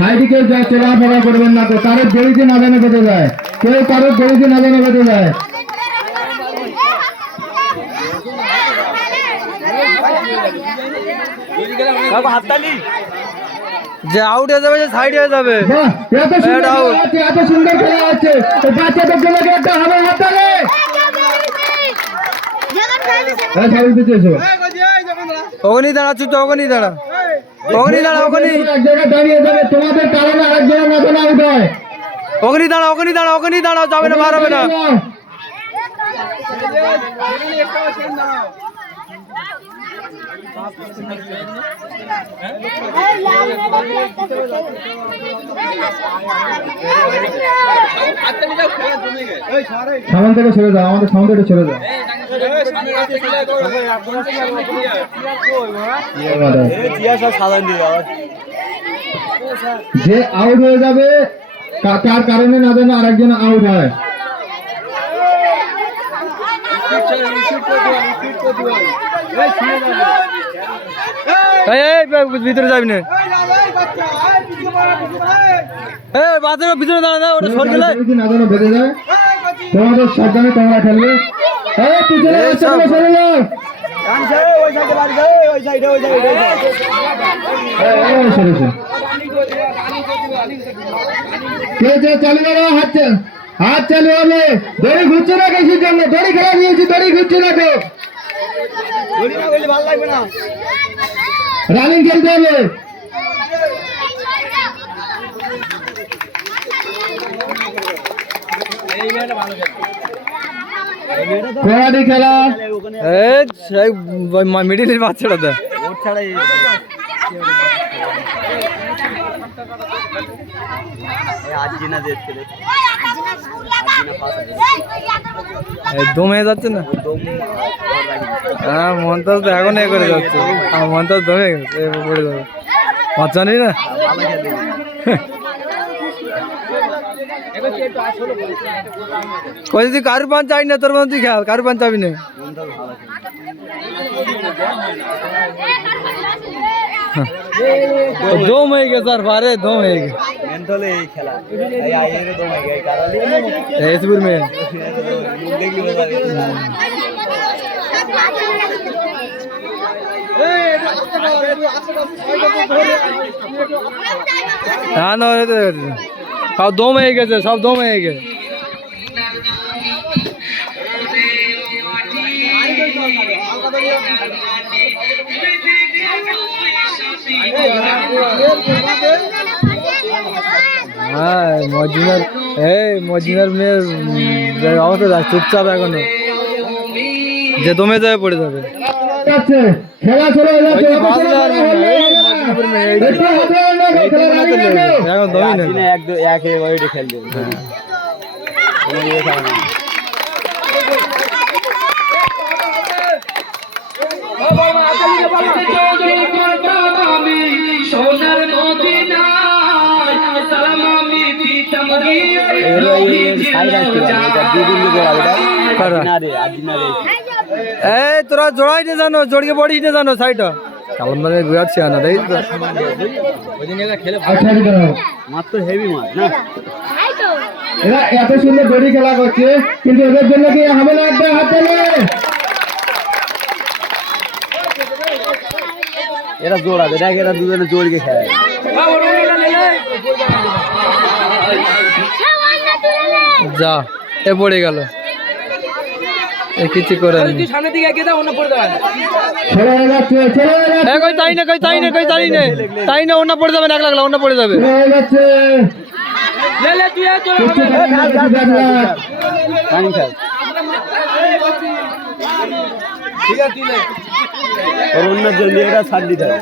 সাইডে কেউ চলাফেরা করবেন না তো, কারোর দড়িতে না জানে বেঁধে যায়, কেউ কারোর দড়িতে না জানে বেঁধে যায়। যে আউট হয়ে যাবে, যে সাইড হয়ে যাবে। এত সুন্দর খেলা হচ্ছে, বাচ্চাদের জন্য একটা হবে হাততালি। ওখানেই দাঁড়াচ্ছ তো, ওখানেই দাঁড়া, ওখানেই দাঁড়া, ওখানেই এক জায়গায় দাঁড়িয়ে যাবে, তোমাদের কারণে আরেকজনের মতন আউট হয়। ওখানেই দাঁড়া, ওখানেই দাঁড়া, ওখানেই দাঁড়া, যাবে না, বার হবে না। সামন থেকে ছেড়ে যাও, আমাদের সামন থেকে ছেড়ে যাও। যে আউট হয়ে যাবে তার কারণে না যেন আরেকজন আউট হয়। ভিতরে যাবি না, ভিতরে দাঁড়া না, ওটা সর গেলে না যেন বেঁধে যায়। তোমাদের সাবধানে তোমরা খেলবে। হাত চালু হবে, দড়ি ঘুরছে না কিসের জন্য? দড়ি খেলা নিয়েছি, দড়ি ঘুরছে না তো, রানিং খেলতে হবে। কবাডি খেলা মিডিলের বাচ্চাটা দেয়। দম হয়ে যাচ্ছে না, হ্যাঁ মন্তাজ তো এখন এ করে যাচ্ছে, মন্তাজ দমে গেছে, পড়ে যাবে, বাচ্চা নেই না। কই তুই কারু পান চাই না, তোর মধ্যে তুই খেয়াল কারু পান চাবি না। দম হয়ে গেছে আর বারে দম হয়ে গেছে। সব দম হয়ে গেছে, সব দম হয়ে গেছে। হ্যাঁ মজুনার, এই মজুনার মেয়ের অবস্থা চুপচাপ এখনো, যে দমে যাবে পড়ে যাবে। খেলা চলে যাচ্ছে, এখন দমই এই তোরা জোড়াই না জানো, জড়িয়ে পড়িস না জানো সাইড কালামদারে বুঝাচ্ছি না, তাই তো মাত্র হেভি মাছ না। এরা এত সুন্দর দড়ি খেলা করছে, কিন্তু এদের জন্য কি হবে না একটা হাত তালি? এরা জোড়াবে, দেখ এরা দুজনে জড়িয়ে খেলে। যা এ পড়ে গেল, কিছু করে তাই না, কই তাই না, কই তাই না, তাই না, ওনা পড়ে যাবে, এক লাগলা ওনা পড়ে যাবে। অন্য জন্য এটা ছাড় দিতে হবে।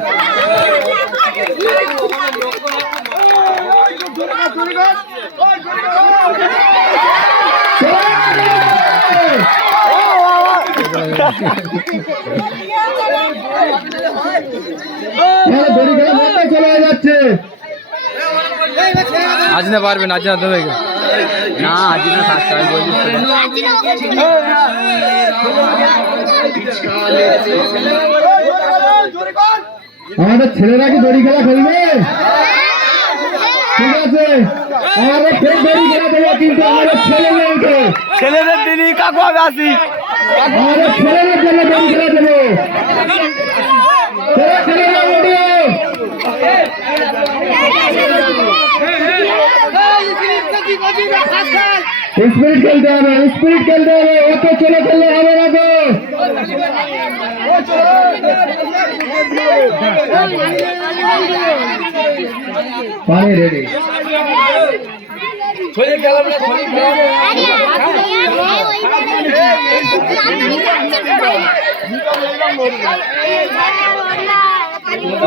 চলে যাচ্ছে, আজ না পারবেন, আজ না দেবে না, আজ না থাকতে আমাদের ছেলেরা কি দড়ি খেলা খেলবে? ঠিক আছে, আমাদের ফের দড়ি খেলা দেবো, কিন্তু আমাদের ছেলেদেরকে, ছেলেদের দিনই কাকু আমি আসি। আমাদের ছেলেদের জন্য দড়ি খেলা দেবো। ছেলেরা উঠো। স্পিরিট খেলতে হবে, স্পিরিট খেলতে হবে, অত চলে খেললে হবে না তো। পানি রেডি।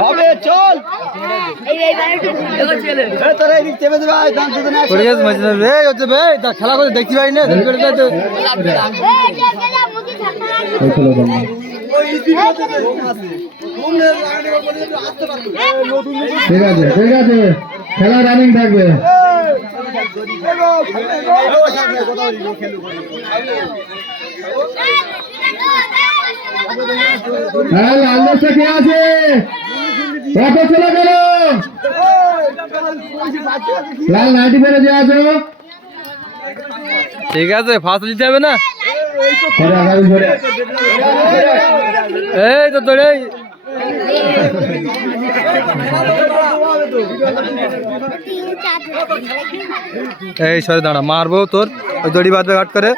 হবে চল খেলা করে দেখতে পাই না। ঠিক আছে, ঠিক আছে, খেলা রানিং থাকবে। হ্যাঁ, লাল দশটা কে আছে? কত চলে গেল? লাল নাইটি পরে যে আছো, ঠিক আছে, ফার্স্ট দিতে হবে না। এই তো তোরে এই সরে দাঁড়া, মারবো তোর ওই দড়ি বাঁধবে ঘাট করে।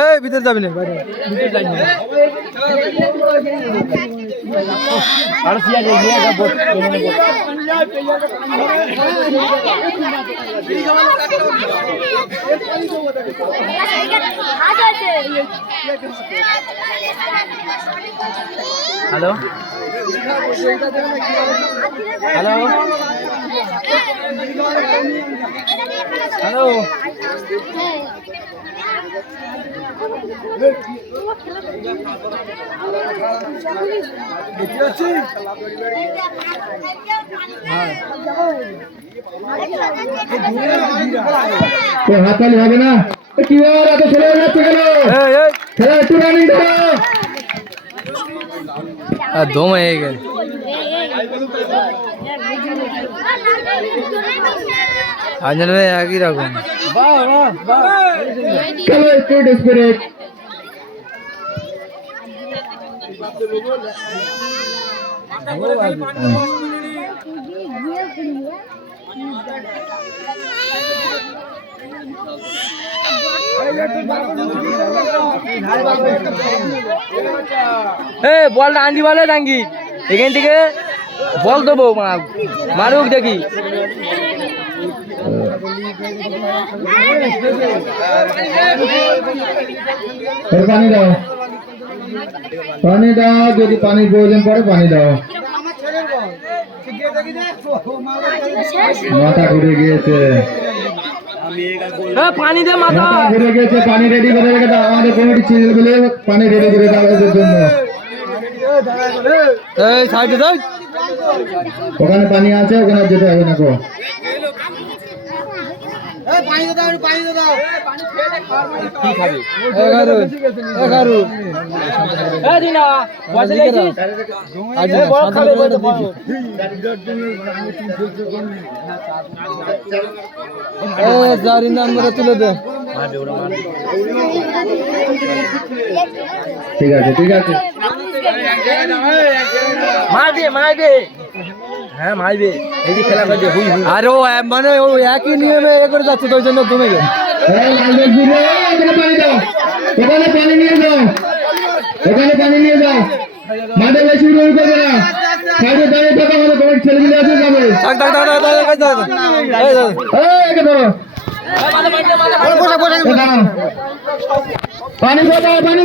এই ভিতরে যাবি না, হ্যালো হ্যালো হ্যালো হাততালি হবে না? কি এত ছেলে যাচ্ছে কেন? ছেলে একটু রানিং করো। দম হয়ে গেল। আঞ্জন ভাই একই রকম। চলো স্পিরিট স্পিরিট। বলটা আন্দি বলে ডাঙ্গি, এখান থেকে বল দেবো, মারুক দেখি। পানি দাও, পানি দাও, যদি পানির প্রয়োজন পড়ে পানি দাও। মাথা ঘুরে গিয়েছে, পানি দে, মাথা ঘুরে গিয়েছে। পানি রেডি করে রেখে দাও, আমাদের কমিটি ছেলে গুলো পানি রেডি করে দাও এদের জন্য। এই সাইডে যাই, ওখানে পানি আছে, ওখানে যেতে হবে না। গো তুলে দে। ঠিক আছে, ঠিক আছে, মারবে মারবে, হ্যাঁ মারবে। এই যে খেলা করছে আর ও মানে ও একই নিয়মে এ করে যাচ্ছে, তো ওই জন্য কমে গেল। পানি দাও, ওখানে পানি নিয়ে যাও, ওখানে পানি নিয়ে যাও। মাঠে বেশি রোল করবে না, সাইডে দাঁড়িয়ে থাকা হবে, তোমার ছেলেগুলো আছে যাবে। পানি পানি